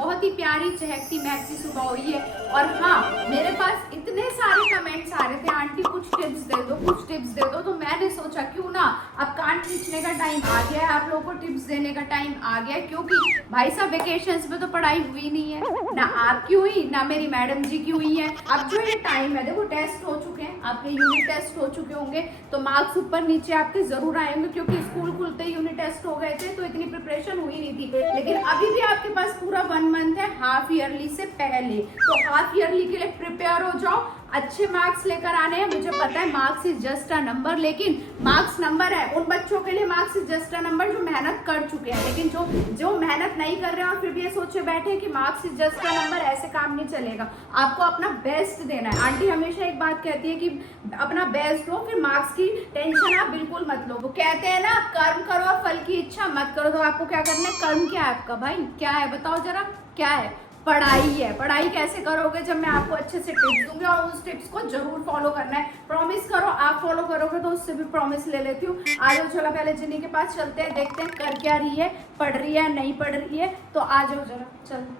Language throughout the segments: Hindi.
बहुत ही प्यारी चहकती महकती सुबह हुई है। और हाँ, मेरे पास इतने सारे कमेंट्स आ रहे थे, आंटी कुछ टिप्स दे दो, कुछ टिप्स दे दो। तो मैंने सोचा क्यों ना अब कान खींचने का टाइम आ गया है, आप लोगों को टिप्स देने का टाइम आ गया है। क्योंकि भाई साहब वेकेशंस में तो पढ़ाई हुई नहीं है, ना आपकी हुई ना मेरी मैडम जी की हुई है। अब जो ये टाइम है, देखो टेस्ट हो चुके हैं, आपके यूनिट टेस्ट हो चुके होंगे, तो मार्क्स ऊपर नीचे आपके जरूर आएंगे, क्योंकि स्कूल खुलते ही यूनिट टेस्ट हो गए थे, तो इतनी प्रिपरेशन हुई नहीं थी। लेकिन अभी भी आपके पास पूरा 1 मंथ है हाफ ईयरली से पहले, तो हाफ ईयरली के लिए प्रिपेयर हो जाओ, अच्छे मार्क्स लेकर आने हैं। मुझे पता है marks is just a number, लेकिन मार्क्स नंबर है उन बच्चों के लिए, marks is just a number जो मेहनत कर चुके हैं। लेकिन जो मेहनत नहीं कर रहे हैं और फिर भी ये सोचे बैठे हैं कि marks is just a number, ऐसे काम नहीं चलेगा। आपको अपना बेस्ट देना है। आंटी हमेशा एक बात कहती है कि अपना बेस्ट लो, फिर मार्क्स की टेंशन आप बिल्कुल मत लो। वो कहते हैं ना, कर्म करो और फल की इच्छा मत करो। तो आपको क्या करना है, कर्म क्या है आपका भाई, क्या है बताओ जरा, क्या है? पढ़ाई है। पढ़ाई कैसे करोगे, जब मैं आपको अच्छे से टिप्स दूंगी, और उस टिप्स को जरूर फॉलो करना है। प्रॉमिस करो, आप फॉलो करोगे तो उससे भी प्रॉमिस ले लेती हूँ। आ जाओ, चलो पहले जिन्नी के पास चलते हैं, देखते हैं कर क्या रही है, पढ़ रही है नहीं पढ़ रही है। तो आ जाओ जरा, चलो।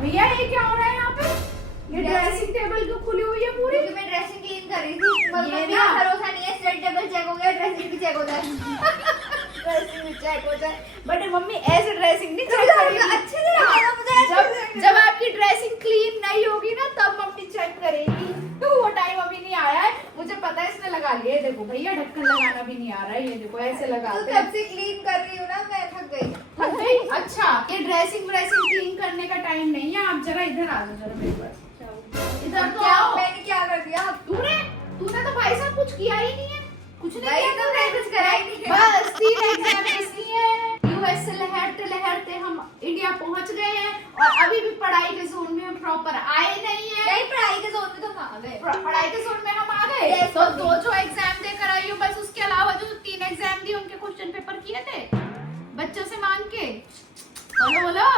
भैया ये क्या हो रहा है यहाँ पे? ये ड्रेसिंग टेबल क्यों खुली हुई है पूरी? मैं ड्रेसिंग क्लीन कर रही थी। ये ना भरोसा नहीं है, स्टडी टेबल चेक हो गया, ड्रेसिंग भी चेक हो जाए। ड्रेसिंग भी चेक हो जाए, बट मम्मी ऐसे ड्रेसिंग नहीं चेक करेगी। अच्छे से लगाना मुझे। जब आपकी ड्रेसिंग क्लीन नहीं होगी ना, तब मम्मी चेक करेगी। तो वो टाइम अभी नहीं आया है, मुझे पता है इसने लगा लिया। देखो भैया, ढक्कन लगाना भी नहीं आ रहा है, ये देखो ऐसे लगाते हैं। तब से क्लीन कर रही हूँ ना, मैं थक गई। थक गई? अच्छा, ये ड्रेसिंग क्लीन करने का टाइम नहीं है। आप जरा इधर आ जाओ, जरा मेरे पास इधर तो आओ। मैंने क्या कर दिया? तूने तो भाई साहब कुछ किया ही नहीं है, कुछ नहीं किया। तुमने कुछ करा ही नहीं। बस 3 एग्जाम है, यूएस से लहरते लहरते हम इंडिया पहुंच गए हैं, और अभी भी पढ़ाई के जोन में हम प्रॉपर आए नहीं है। नहीं, पढ़ाई के जोन में तो हम आ गए। पढ़ाई के जोन में हम आ गए, तो 2 जो एग्जाम देकर आई हूँ बस। उसके अलावा जो 3 एग्जाम दिए उनके क्वेश्चन पेपर किए थे बच्चों से मांग के। बोलो बोलो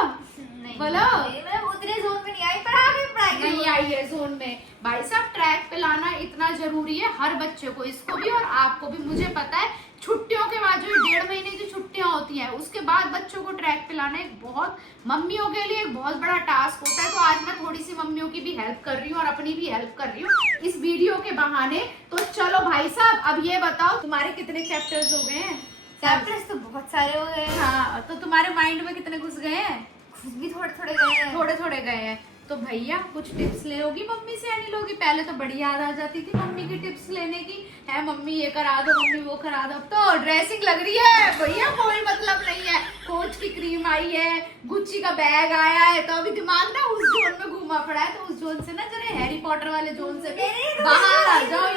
बोलो। मैं उतने जोन में नहीं आई, पर आ गई पढ़ाई के नहीं आई है जोन में। भाई साहब, ट्रैक पे लाना इतना जरूरी है हर बच्चे को, इसको भी और आपको भी। मुझे पता है छुट्टियों के बाद जो 1.5 महीने की छुट्टियां होती हैं, उसके बाद बच्चों को ट्रैक पे लाना एक बहुत मम्मियों के लिए एक बहुत बड़ा टास्क होता है। तो आज मैं थोड़ी सी मम्मियों की भी हेल्प कर रही हूँ और अपनी भी हेल्प कर रही हूँ इस वीडियो के बहाने। तो चलो भाई साहब, अब ये बताओ तुम्हारे कितने चैप्टर्स हो गए हैं? चैप्टर्स तो बहुत सारे हो गए हैं। हाँ, तो तुम्हारे माइंड में कितने घुस गए हैं? खुद भी थोड़े थोड़े गए हैं। थोड़े थोड़े गए हैं। तो भैया कुछ टिप्स ले लोगी मम्मी से या नहीं लोगी? पहले तो बड़ी याद आ जाती थी मम्मी की टिप्स लेने की, है मम्मी ये करा दो, मम्मी वो करा दो। तो ड्रेसिंग लग रही है भैया, कोई मतलब नहीं है। कोच की क्रीम आई है, गुच्ची का बैग आया है, तो अभी दिमाग ना उस जोन में घूमा पड़ा है। तो उस जोन से ना जरा हैरी पॉटर वाले जोन से भी बाहर आ जाओ।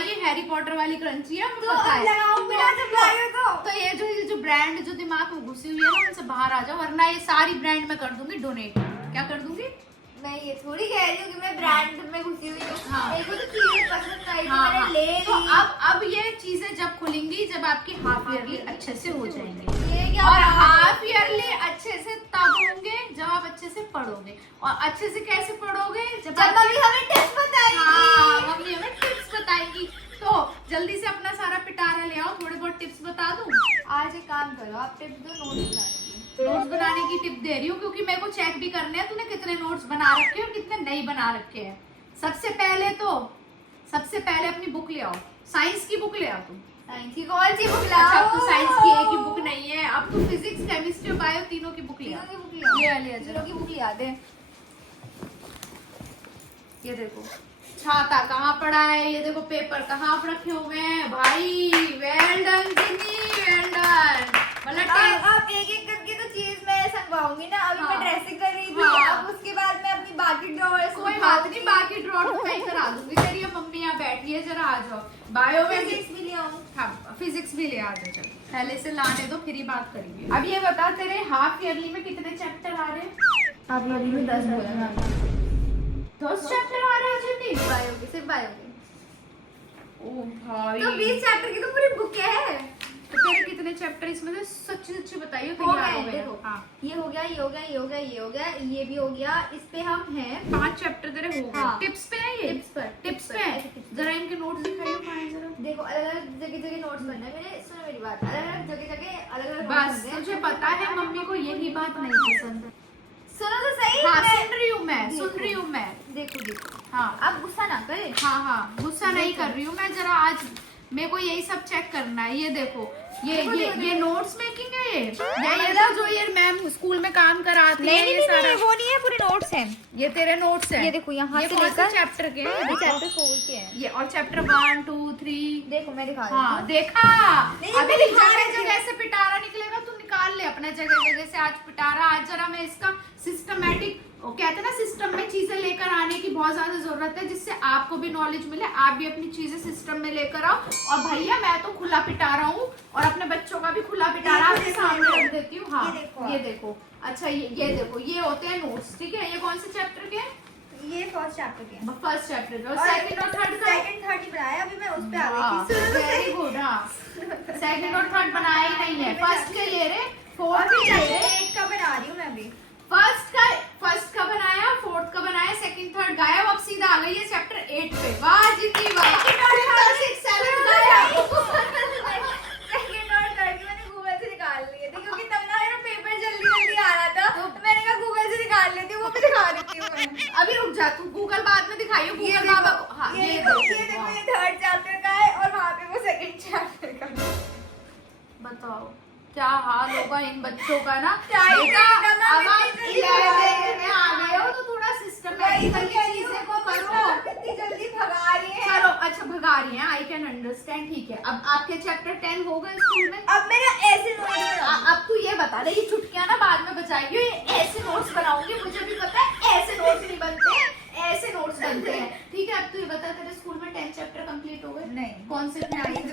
ये हैरी पॉटर वाली क्रंची है, मुझे पता है। तो ये जो ब्रांड जो दिमाग में घुसी हुई है ना, उनसे बाहर आ जाओ, वरना ये सारी ब्रांड में कर दूंगी डोनेट। क्या कर दूंगी? मैं ये थोड़ी कह रही हूँ कि मैं ब्रांड में घुसी हुई हूँ। हाँ। मेरे को तो चीजें पसंद आई, तो हाँ, मैंने ले ली। तो अब ये चीजें जब खुलेंगी, जब आपकी हाफ ईयरली अच्छे से हो जाएंगे। ये क्या और हाफ ईयरली अच्छे से तब होंगे जब आप अच्छे से पढ़ोगे। और अच्छे से कैसे पढ़ोगे? जब मम्मी हमें टिप्स बताएगी। हाँ, मम्मी हमें टिप्स बताएगी। तो जल्दी से अपना सारा पिटारा ले आओ, थोड़े बहुत टिप्स बता दूं। आज एक काम करो, आप टिप्स दो, नोट्स बनाने की टिप दे रही हूँ, क्योंकि मेरे को चेक भी करने हैं तूने कितने नोट्स बना रखे हैं और कितने नहीं बना रखे हैं। सबसे पहले अपनी बुक ले आओ, साइंस की बुक ले आओ तुम। साइंस की कौन सी बुक अच्छा, अब तो साइंस की एक ही बुक नहीं है, अब तो फिजिक्स केमिस्ट्री बायो तीनों की बुक ले आओ। तीनों की बुक लिया दे। ये देखो छाता कहाँ पड़ा है, ये देखो पेपर कहाँ पर रखे हुए हैं। भाई वेल डन जिनी, वेल डन। मतलब अब एक एक करके तो चीज मैं संभाऊंगी ना। अभी मैं ड्रेसिंग कर रही थी। हाँ। अब उसके बाद मैं अपनी बाकी ड्रॉअर्स कोई बात नहीं, बाकी ड्रॉर तो मैं करा दूंगी। तेरी मम्मी यहाँ बैठी है, जरा आ जाओ। बायो में फिजिक्स भी ले आऊँ। हाँ, फिजिक्स भी ले आ जाओ। चलो पहले से लाने दो, फिर ही बात करेंगे। अब ये बता, तेरे हाफ ईयरली में कितने चैप्टर आ रहे हैं? हाफ ईयरली में 10 हो गए। 10 चैप्टर आ रहे हैं जितनी? बायो के, सिर्फ बायो के। ओ भाई, तो 20 चैप्टर की तो पूरी बुक है। तो तेरे कितने चैप्टर इसमें से सच्ची बताइए। हो गए, गए। देखो। हाँ, ये हो गया, ये हो गया, ये हो गया, ये हो गया, ये भी हो गया। इस पे हम हैं 5 चैप्टर तेरे हो गए। हाँ। टिप्स पे है ये? टिप्स पर टिप्स पे है। जरा इनके नोट्स दिखाइए, जरा देखो, अलग अलग जगह जगह नोट्स बनना है मेरे। सुनो मेरी बात, अलग-अलग जगह अलग-अलग नोट्स बस बनते हैं। तुझे पता है मम्मी को यही बात नहीं पसंद है। सुनो तो सही। हाँ मैं सुन रही हूँ मैं, सुन देखो। रही हूँ मैं। देखो हाँ आप गुस्सा ना करें। हाँ गुस्सा नहीं कर रही हूँ मैं, जरा आज मेरे को यही सब चेक करना है। ये देखो ये नोट्स मेकिंग है ये, या ये तो जो ये मैम स्कूल में काम कराती है ये सारा? वो नहीं है, पूरे नोट्स हैं। ये तेरे नोट्स हैं। ये देखो यहाँ ये से कौन से लेकर चैप्टर के हैं? ये चैप्टर 4 के हैं। ये और चैप्टर 1 2 3। देखो मैं दिखा रही हाँ हूँ। देखा। नहीं, अभी मैं दिखा जगह रही हूँ। जगह से पिटारा निकलेगा, तू निकाल ले अपने जगह जगह से आज पिटारा। आज जरा मैं इसका सिस्टमेटिक, कहते हैं ना सिस्टम में चीजें लेकर आने की बहुत ज्यादा जरूरत है, जिससे आपको भी नॉलेज मिले, आप भी अपनी चीजें सिस्टम में लेकर आओ। और भैया मैं तो खुला पिटारा हूँ और अपने बच्चों का भी खुला पिटारा आपके सामने रख देती हूँ। हाँ ये देखो। अच्छा ये देखो, ये होते हैं नोट्स, ठीक है? ये कौन से चैप्टर के हैं? ये फर्स्ट चैप्टर के हैं। फर्स्ट चैप्टर और सेकंड और थर्ड का? सेकंड थर्ड ही बनाया, अभी मैं उस पे आ गई थी। Very good. हाँ सेकंड और थर्ड बनाया ही नहीं है। फर्स्ट के ये रे, फोर्थ और के ये रे। 8 का बना रही हूँ मैं अभी। फर्स्ट का बनाया, फोर्थ का बनाया, सेकंड थर्ड गायब। अब सीधा आ गई है चैप्टर 8 पे। वाह जितनी वाह। 6 7 गायब। सेकंड और थर्ड की मैंने गूगल से निकाल लिए थे, क्योंकि तब ना मेरा पेपर जल्दी जल्दी आ रहा था, तो मैंने कहा गूगल से निकाल लेती हूँ, वो भी दिखा देती हूँ मैं। अभी रुक जा, तू गूगल बाद में दिखाइयो। गूगल बाबा को। हाँ ये देखो ये थर्ड चैप्टर का है और वहाँ पे वो सेकंड चैप्टर का। बताओ क्या हाल होगा इन बच्चों का ना। टाइम बेटा एकदम अब आप इतनी 11th में आ गए हो तो थोड़ा सिस्टमेटिकली चीजें को करो। इतनी जल्दी भगा रही है। चलो अच्छा भगा रही हैं, आई कैन अंडरस्टैंड, ठीक है। अब आपके चैप्टर 10 हो गए स्कूल में। अब मेरा ऐसे नोट्स अब तू ये बता दे, ये चुटकियां ना बाद में बजाएगी, ये ऐसे नोट्स बनाऊंगी, मुझे भी पता है ऐसे नोट्स नहीं बनते हैं, ऐसे नोट्स बनते हैं, ठीक है? अब तू ये बता, तेरे स्कूल में 10 चैप्टर कंप्लीट हो गए? नहीं। कौन से? 9th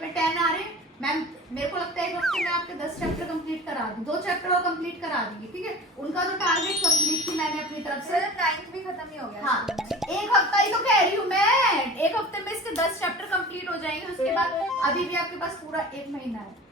में 10 आ रहे हैं। मैम मेरे को लगता है एक हफ्ते में आपके 10 चैप्टर कंप्लीट करा दूं, 2 चैप्टर और कंप्लीट करा दूंगी, ठीक है? उनका तो टारगेट कंप्लीट थी मैंने अपनी तरफ से। 9th भी खत्म ही हो गया। हाँ एक हफ्ता ही तो कह रही हूँ मैं, एक हफ्ते में इसके 10 चैप्टर कंप्लीट हो जाएंगे। उसके बाद अभी भी आपके पास पूरा 1 महीना है,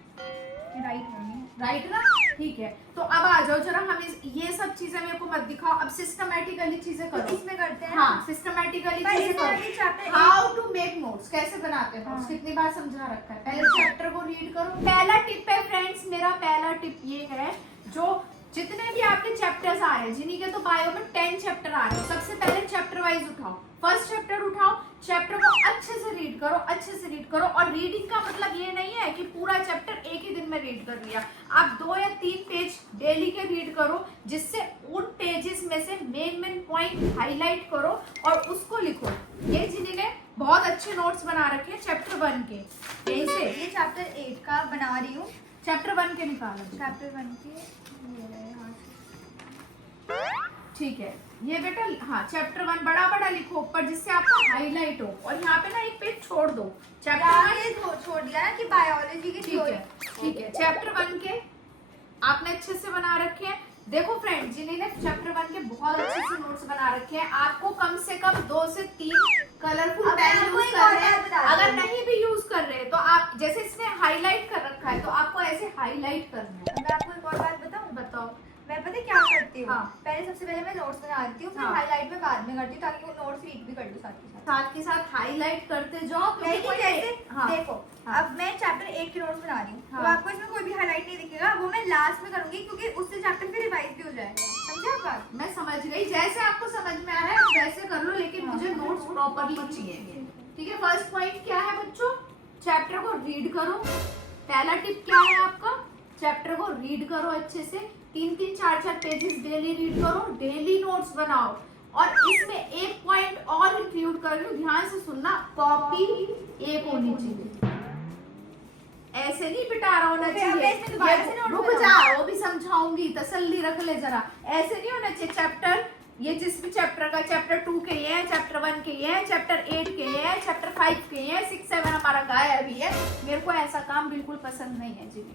राइट ना? ठीक है, तो अब आ जाओ जरा, हम ये सब चीजें मेरे को मत दिखाओ, अब सिस्टमेटिकली चीजें करो। इसमें करते हैं। हाँ सिस्टमेटिकली चीजें करो। हाउ टू मेक नोट्स, कैसे बनाते हैं नोट्स, कितनी बार समझा रखा है। पहले चैप्टर को रीड करो। पहला टिप है फ्रेंड्स, मेरा पहला टिप ये है, जो जितने भी आपके चैप्टर्स आ रहे हैं, जिन्हीं के तो बायो में 10 चैप्टर आ रहे हैं, सबसे पहले चैप्टर वाइज उठाओ। फर्स्ट चैप्टर उठाओ, चैप्टर को अच्छे से रीड करो, अच्छे से रीड करो। और रीडिंग का मतलब ये नहीं है कि पूरा चैप्टर एक ही दिन में रीड कर लिया। आप 2 या 3 पेज डेली के रीड करो, जिससे उन पेजेस में से मेन पॉइंट हाईलाइट करो और उसको लिखो। ये जिन्हीं ने बहुत अच्छे नोट्स बना रखे हैं चैप्टर 1 के, यहीं से ये चैप्टर 8 का बना रही हूँ। चैप्टर 1 के निकालो। चैप्टर 1 के ये रहे यहाँ से। ठीक है, ये बेटा हाँ चैप्टर 1 बड़ा लिखो ऊपर, जिससे आपका हाईलाइट हो। और यहाँ पे ना एक पेज छोड़ दो। चैप्टर छोड़ दिया है कि बायोलॉजी की थ्योरी। ठीक है चैप्टर 1 के आपने अच्छे से बना रखे हैं। देखो फ्रेंड, जिन्होंने चैप्टर 1 के बहुत अच्छे से नोट्स बना रखे हैं, आपको कम से कम 2 से 3 कलरफुल पेन यूज कर रहे हैं। अगर नहीं भी यूज कर रहे हैं तो आप, जैसे इसने हाईलाइट कर रखा है, तो आपको ऐसे हाईलाइट करना है। मैं आपको एक और बात बताऊं? बताओ। मैं पता है क्या करती हूँ? हाँ। पहले सबसे पहले मैं नोट्स बना देती हूँ, फिर हाँ। हाईलाइट में बाद में करती हूँ, ताकि वो नोट्स रीड भी कर लूँ साथ के साथ। हाईलाइट करते जाओ, क्योंकि लेकिन कोई जैसे हाँ। देखो, हाँ। अब मैं चैप्टर 8 के नोट्स बना रही हूँ, हाँ। तो आपको इसमें कोई भी हाईलाइट नहीं दिखेगा, वो मैं लास्ट में करूंगी, क्योंकि उससे चैप्टर फिर रिवाइज भी हो जाएगा। समझे आप बात? मैं समझ गई, जैसे आपको समझ में आ रहा है वैसे कर लो, लेकिन मुझे नोट्स प्रॉपरली चाहिए, ठीक है? फर्स्ट पॉइंट क्या है बच्चों? चैप्टर को रीड करो। पहला टिप क्या है आपका? चैप्टर को रीड करो अच्छे से, 3-3 4-4 पेजेस डेली रीड करो, डेली नोट्स बनाओ। और इसमें एक पॉइंट और इंक्लूड कर रही हूँ, ध्यान से सुनना, कॉपी एक होनी चाहिए, ऐसे नहीं पिटारा होना चाहिए। रुक जा, वो भी समझाऊंगी, तसल्ली रख ले जरा। ऐसे नहीं होना चाहिए चैप्टर, ये जिस भी चैप्टर का, चैप्टर 2 के ये है, चैप्टर 1 के ये है, चैप्टर 8 के ये है, चैप्टर 5 के ये है, 6 7 हमारा गायब भी है। मेरे को ऐसा काम बिल्कुल पसंद नहीं है जी।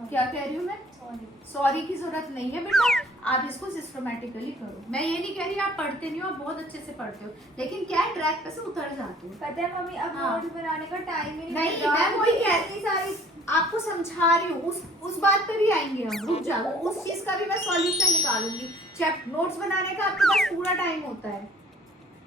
क्या कह रही हूँ मैं? सॉरी की जरूरत नहीं है बेटा, आप इसको सिस्टमेटिकली करो। मैं ये नहीं कह रही आप पढ़ते नहीं हो, आप बहुत अच्छे से पढ़ते हो, लेकिन क्या है ट्रैक पे से उतर जाते हो। पता है मम्मी, अब हाँ। नोट्स बनाने का टाइम ही नहीं, मैं वही कहती सारी आपको समझा रही हूँ, उस बात पे भी आएंगे हम, रुक जाओ, उस चीज का भी मैं सॉल्यूशन निकालूंगी। नोट्स बनाने का आपके पास पूरा टाइम होता है,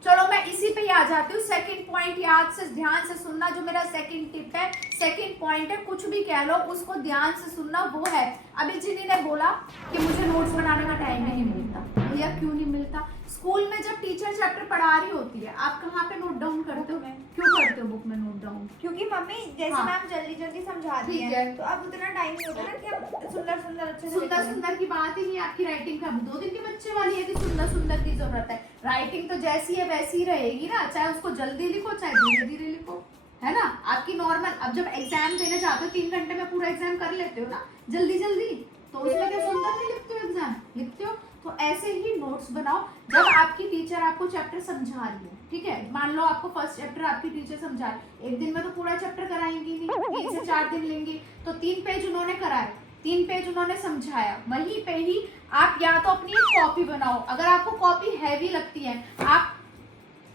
चलो मैं इसी पे ही आ जाती हूँ। सेकंड पॉइंट याद से ध्यान से सुनना, जो मेरा सेकंड टिप है, सेकंड पॉइंट है, कुछ भी कह लो उसको ध्यान से सुनना। वो है, अभी जिन्हीं ने बोला कि मुझे नोट्स बनाने का टाइम ही नहीं मिलता। भैया क्यों नहीं मिलता? स्कूल में जब टीचर चैप्टर पढ़ा रही होती है, आप कहाँ पे नोट डाउन करते हो? क्यों करते हो बुक में नोट डाउन? क्योंकि मम्मी जैसे हाँ। मैम जल्दी जल्दी समझाती ठीक है, है। तो अब उतना टाइम नहीं होता ना कि हम सुंदर सुंदर अच्छे से सुंदर लिखें। सुंदर की बात ही नहीं है आपकी राइटिंग का। 2 दिन के बच्चे वाली है कि सुंदर सुंदर की जरूरत है? राइटिंग तो जैसी है वैसी ही रहेगी ना, चाहे उसको जल्दी लिखो चाहे धीरे धीरे लिखो, है ना? आपकी नॉर्मल, अब जब एग्जाम देने जाते हो 3 घंटे में पूरा एग्जाम कर लेते हो ना जल्दी जल्दी, तो उसमें क्या सुंदर नहीं लिखते हो एग्जाम? लिखते हो। तो ऐसे ही नोट्स बनाओ। जब आपकी टीचर आपको चैप्टर समझा रही है, ठीक है, मान लो आपको फर्स्ट चैप्टर आपकी टीचर समझा रही है, एक दिन में तो पूरा चैप्टर कराएंगी नहीं, 3 से 4 दिन लेंगे, तो 3 पेज उन्होंने कराए, 3 पेज उन्होंने समझाया, वहीं पे ही आप या तो अपनी एक कॉपी बनाओ। अगर आपको कॉपी हैवी लगती है, आप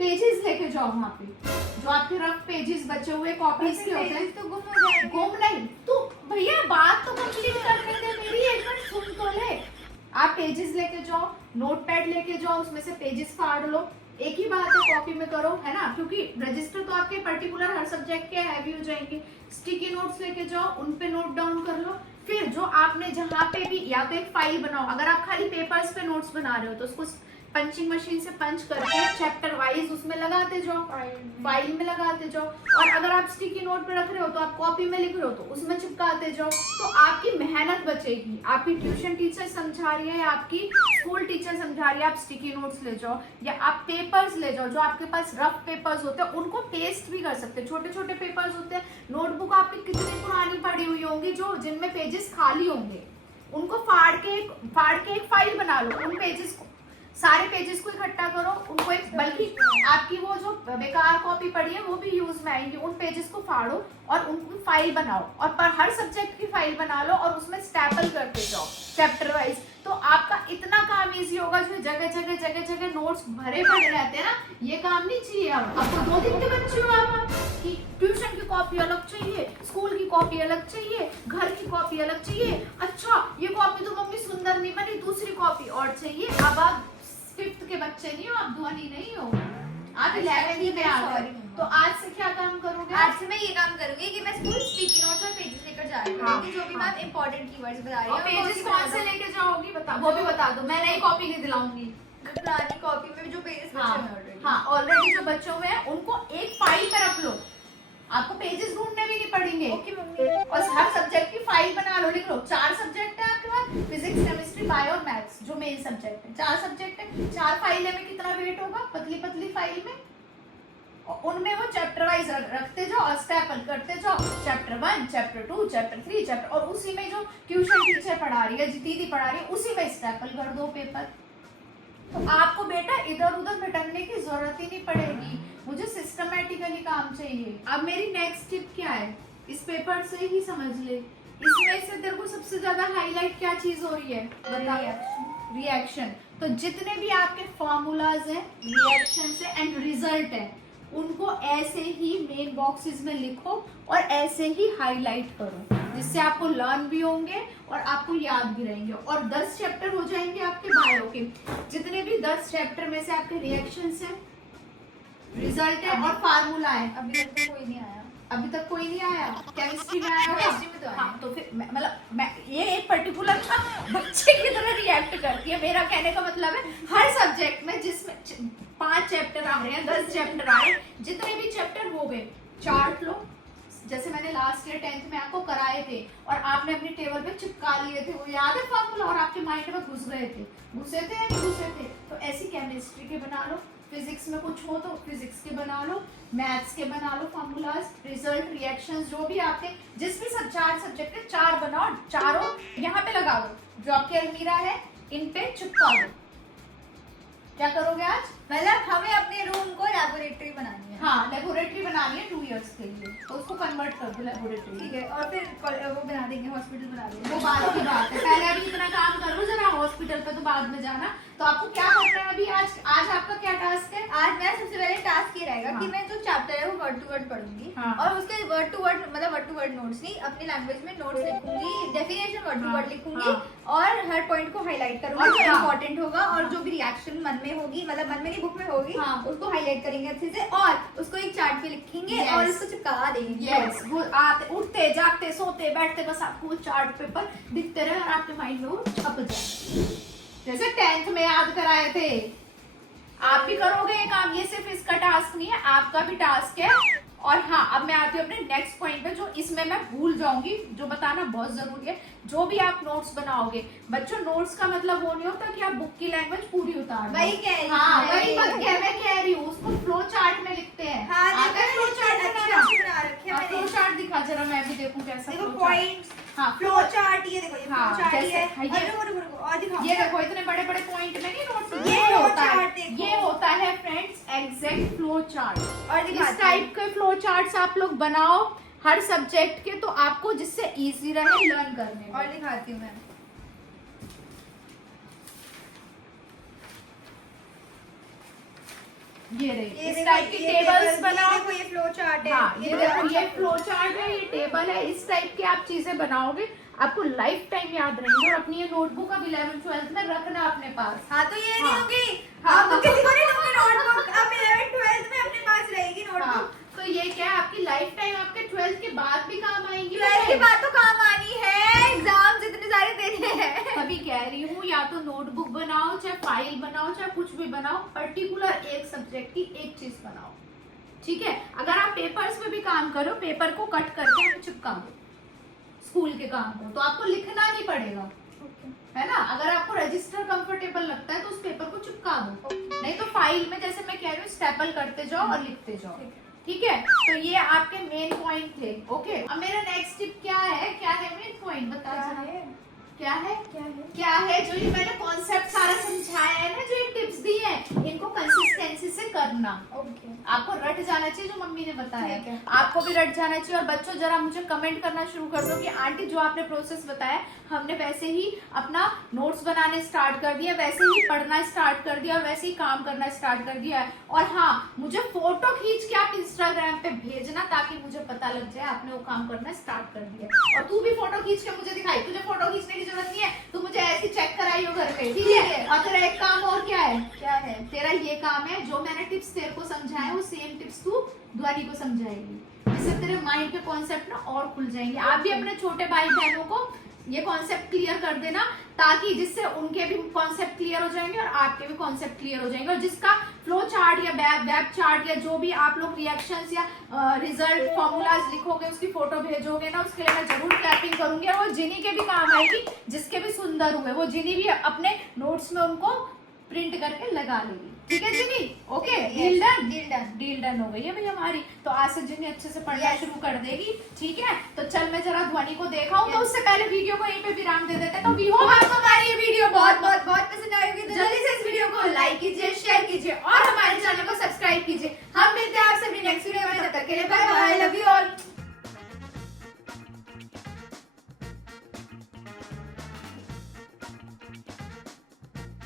पेजेस लेके जाओ वहाँ पे, जो आपके रफ पेजेस बचे हुए कॉपीज के होते हैं, तो गुम हो जाएंगे। गुम नहीं। तो भैया बात तो कंप्लीट करने दे मेरी, एक बार सुन तो ले। आप पेजेस लेके जाओ, नोटपैड लेके जाओ, उसमें से पेजेस फाड़ लो। एक ही बात है, कॉपी में करो, है ना? क्योंकि रजिस्टर तो आपके पर्टिकुलर हर सब्जेक्ट के हैवी हो जाएंगे। स्टिकी नोट्स लेके जाओ, उन पे नोट डाउन कर लो। फिर जो आपने जहाँ पे भी, या तो एक फाइल बनाओ, अगर आप खाली पेपर्स पे नोट्स बना रहे हो तो उसको पंचिंग मशीन से पंच करके चैप्टर वाइज उसमें लगाते जाओ, फाइल में लगाते जाओ। और अगर आप स्टिकी नोट पे रख रहे हो तो आप कॉपी में लिख रहे हो तो उसमें चिपकाते जाओ। तो आपकी मेहनत बचेगी। आपकी ट्यूशन टीचर समझा रही है, आपकी स्कूल टीचर समझा रही है, आप स्टिकी नोट्स ले जाओ या आप पेपर्स ले जाओ। जो आपके पास रफ पेपर्स होते हैं उनको पेस्ट भी कर सकते हैं। छोटे छोटे पेपर्स होते हैं। नोटबुक आपकी कितनी पुरानी पड़ी हुई होंगी जो जिनमें पेजेस खाली होंगे, उनको फाड़ के एक फाइल बना लो। उन पेजेस को, सारे पेजेस को इकट्ठा करो, उनको एक, बल्कि आपकी वो जो बेकार कॉपी पड़ी है वो भी यूज में आएंगी, उन पेजेस को फाड़ो और उनको फाइल बनाओ और पर हर सब्जेक्ट की फाइल बना लो और उसमें स्टैपल करते जाओ चैप्टर वाइज। तो आपका इतना काम इजी होगा। जो जगह जगह नोट्स भरे पड़े रहते हैं ना, ये काम नहीं चाहिए। अब आपको 2 दिन के बच्चे हो आप कि ट्यूशन की कॉपी अलग चाहिए, स्कूल की कॉपी अलग चाहिए, घर की कॉपी अलग चाहिए। अच्छा ये कॉपी तो मम्मी सुंदर नहीं बनी, दूसरी कॉपी और चाहिए। अब आप 5th के बच्चे नहीं हो, आप ध्वनि नहीं हो, आप 11th में आ गए। तो आज से क्या काम करोगे? आज से मैं ये काम करूंगी कि मैं स्कूल स्टिकी नोट्स और पेजेस लेकर जा रही हूँ। हाँ, जो भी हाँ। मैम इंपॉर्टेंट कीवर्ड्स बता रही और है, पेजेस कौन से लेके जाओगी बता, वो भी बता दो। मैं नई कॉपी नहीं दिलाऊंगी। पुरानी कॉपी में जो पेजेस बचे हाँ, हुए हैं ऑलरेडी। हाँ, ऑलरेडी जो बच्चे हुए हैं उनको एक फाइल में रख लो, आपको पेजेस ढूंढने भी नहीं पड़ेंगे। Okay mummy. और हर सब्जेक्ट की फाइल बना लो, लिख लो। 4 सब्जेक्ट है आपके पास, फिजिक्स केमिस्ट्री बायो और मैथ्स, जो मेन सब्जेक्ट है। 4 सब्जेक्ट है, 4 फाइलें में कितना वेट होगा? पतली पतली फाइल में, और उनमें वो चैप्टर वाइज रखते जाओ और स्टेपल करते जाओ। चैप्टर 1, चैप्टर 2, चैप्टर 3, चैप्टर, और उसी में जो ट्यूशन टीचर पढ़ा रही है, दीदी पढ़ा रही है, उसी में स्टेपल कर दो पेपर। तो आपको बेटा इधर उधर भटकने की जरूरत ही नहीं पड़ेगी। मुझे सिस्टमेटिकली काम चाहिए। अब मेरी नेक्स्ट टिप क्या है, इस पेपर से ही समझ ले। इसमें से तेरे को सबसे ज्यादा हाईलाइट क्या चीज हो रही है बता? रिएक्शन। तो जितने भी आपके फॉर्मूलाज हैं रिएक्शन से एंड रिजल्ट है, उनको ऐसे ही मेन बॉक्सेस में लिखो और ऐसे ही हाईलाइट करो, जिससे आपको लर्न भी होंगे और आपको याद भी रहेंगे। और 10 चैप्टर हो जाएंगे आपके बायो के। जितने भी 10 चैप्टर में से आपके रिएक्शंस हैं, रिजल्ट है और फार्मूला है। अभी तक तो कोई नहीं आया। अभी तक कोई नहीं आया? केमिस्ट्री में आया होगा? केमिस्ट्री में तो आया। हाँ, तो फिर मैं ये एक पर्टिकुलर बच्चे की तरह रिएक्ट करती है। मेरा कहने का मतलब है हर सब्जेक्ट में, जिसमें 5 चैप्टर आ रहे हैं, 10 चैप्टर आ रहे हैं, जितने भी चैप्टर हो गए, चार्ट लो, जैसे मैंने लास्ट ईयर 10th में आपको कराए थे और आपने अपनी टेबल पे चिपका लिए थे, वो याद है फॉर्मूला, और आपके माइंड में घुस गए थे, घुसे थे या नहीं घुसे थे? तो ऐसी केमिस्ट्री के बना लो, फिजिक्स में कुछ हो तो फिजिक्स के बना लो, मैथ्स के बना लो फॉर्मूलाज, रिजल्ट, रिएक्शंस, जो भी आपके जिस भी 4 सब्जेक्ट के 4 बनाओ, चारों यहाँ पे लगा दो। जो आपके अलमीरा है इन पे चिपका दो। क्या करोगे आज? मतलब हमें अपने रूम को लैबोरेटरी बनानी है। हाँ, लेबोरेटरी बनानी है 2 इयर्स के लिए, तो उसको कन्वर्ट कर दो लेबोरेटरी। ठीक है, और फिर वो बना देंगे, हॉस्पिटल बना देंगे। वो बाद की बात है, पहले अभी इतना काम करो जरा, हॉस्पिटल पे तो बाद में जाना। तो आपको क्या करना है अभी? आज आपका क्या टास्क है? आज मेरा सबसे पहले टास्क ये रहेगा हाँ। कि मैं जो चैप्टर है वो वर्ड टू वर्ड पढ़ूंगी हाँ। और उसके वर्ड टू वर्ड मतलब वर्ड टू वर्ड नोट्स नहीं, अपनी लैंग्वेज में नोट्स लिखूंगी, डेफिनेशन वर्ड टू हाँ। वर्ड लिखूंगी हाँ। और हर पॉइंट को हाईलाइट करूंगी और जो हाँ। इम्पोर्टेंट होगा और जो भी रिएक्शन मन में होगी, मतलब मन में नहीं बुक में होगी, हाँ। उसको हाईलाइट करेंगे अच्छे से और उसको एक चार्ट पे लिखेंगे Yes. और इसको चिपका देंगे। यस, वो आते उठते जागते सोते बैठते बस आपको वो चार्ट पेपर दिखते रहे और आपके माइंड में वो छप जाए, जैसे 10th में याद कराए थे। आप भी करोगे ये काम, ये सिर्फ इसका टास्क नहीं है, आपका भी टास्क है। और हाँ, अब मैं आती हूँ अपने नेक्स्ट पॉइंट पे, जो इसमें मैं भूल जाऊंगी, जो बताना बहुत जरूरी है। जो भी आप नोट्स बनाओगे बच्चों, नोट्स का मतलब वो नहीं होता कि आप बुक की लैंग्वेज पूरी उतार दो। वही कह रही हूँ हाँ, मैं। वही मत कह, मैं कह रही हूँ उसको फ्लो चार्ट में लिखते हैं। हाँ, आता है फ्लो चार्ट बनाना? अच्छे बना रखे हैं फ्लो मैंने। चार्ट दिखा जरा, मैं भी देखूं कैसा देखो flow chart। पॉइंट्स, हाँ, फ्लो चार्ट, ये देखो ये हाँ, फ्लो चार्ट ही जैसे- है। हाँ, ये- रुको रुको रुको और दिखाओ। ये देखो इतने बड़े बड़े पॉइंट में नहीं नोट्स, ये ये flow होता है, chart देखो। ये होता है फ्रेंड्स एग्जैक्ट फ्लो चार्ट। और इस दिखाती टाइप के फ्लो चार्ट्स आप लोग बनाओ हर सब्जेक्ट के, तो आपको जिससे इजी रहे लर्न करने हूँ में। और दिखाती हूँ मैं। ये रहे ये इस देखो, टाइप की ये टेबल्स table, बनाओ। ये देखो ये फ्लो चार्ट है। हाँ, ये देखो ये अच्छा फ्लो चार्ट है, ये टेबल है, इस टाइप के आप चीजें बनाओगे, आपको लाइफ टाइम याद रहेंगे। और अपनी ये नोटबुक अब 11th 12th में रखना अपने पास। हाँ तो ये नहीं हाँ। होगी, हाँ, अब तो किसी को नहीं दूंगी नोटबुक, अब 11th 12th में अपने पास रहेगी हाँ, नोटबुक। तो ये क्या है, आपकी लाइफ टाइम आपके 12th के बाद भी काम आएंगी। 12th की बात तो काम आनी है, एग्जाम्स इतने सारे देने हैं। तभी कह रही हूँ, या तो नोटबुक बनाओ, चाहे फाइल बनाओ, चाहे कुछ भी बनाओ, पर्टिकुलर एक सब्जेक्ट की एक चीज बनाओ, ठीक है। अगर आप पेपर्स में भी काम करो, पेपर को कट करके आप चिपका दो स्कूल के काम को, तो आपको लिखना नहीं पड़ेगा, है ना। अगर आपको रजिस्टर कंफर्टेबल लगता है तो उस पेपर को चिपका दो, नहीं तो फाइल में जैसे मैं कह रही हूँ स्टेपल करते जाओ और लिखते जाओ, ठीक है। तो ये आपके मेन पॉइंट थे, ओके। अब मेरा नेक्स्ट टिप क्या है, क्या है मेन पॉइंट बता जरा। क्या है क्या है जो ये मैंने कॉन्सेप्ट सारा समझाया है ना, जो ये टिप्स दी हैं, इनको कंसिस्टेंसी से करना। ओके, आपको रट जाना चाहिए जो मम्मी ने बताया, ठीक है। आपको भी रट जाना चाहिए। और बच्चों जरा मुझे कमेंट करना शुरू कर दो कि आंटी जो आपने प्रोसेस बताया हमने वैसे ही अपना नोट्स बनाने स्टार्ट कर दिया, वैसे ही पढ़ना स्टार्ट कर दिया और वैसे ही काम करना स्टार्ट कर दिया है। और हाँ, मुझे फोटो खींच के आप इंस्टाग्राम पे भेजना ताकि मुझे पता लग जाए आपने वो काम करना स्टार्ट कर दिया। और तू भी फोटो खींच के मुझे दिखाई, तुझे फोटो खींचने की जरूरत नहीं है, तू मुझे ऐसे चेक कराइयो घर पे, ठीक है। और तेरा एक काम और क्या है, तेरा ये काम है, जो मैंने टिप्स तेरे को समझाए वो सेम टिप्स तू ध्वनि को समझाएगी, इससे तेरे माइंड के कॉन्सेप्ट ना और खुल जाएंगे। आप भी अपने छोटे भाई बहनों को ये कॉन्सेप्ट क्लियर कर देना, ताकि जिससे उनके भी कॉन्सेप्ट क्लियर हो जाएंगे और आपके भी कॉन्सेप्ट क्लियर हो जाएंगे। और जिसका फ्लो चार्ट या वेब चार्ट या जो भी आप लोग रिएक्शंस या रिजल्ट फॉर्मूलाज लिखोगे, उसकी फोटो भेजोगे ना, उसके लिए मैं जरूर टैपिंग करूंगी। और वो जिनी के भी काम आएगी, जिसके भी सुंदर हुए, वो जिनी भी अपने नोट्स में उनको प्रिंट करके लगा लेगी, ठीक है जिनी। ओके, डील डन हो गई है भाई हमारी। तो आज से जिनी अच्छे से पढ़ना शुरू कर देगी, ठीक है। तो चल मैं जरा ध्वनि को देखाऊं, तो उससे पहले वीडियो को यहीं पे विराम दे देते हैं। तो वी होप आपको हमारी ये वीडियो बहुत बहुत पसंद आएगी। जल्दी से इस वीडियो को लाइक कीजिए, शेयर कीजिए और हमारे चैनल को सब्सक्राइब कीजिए। हम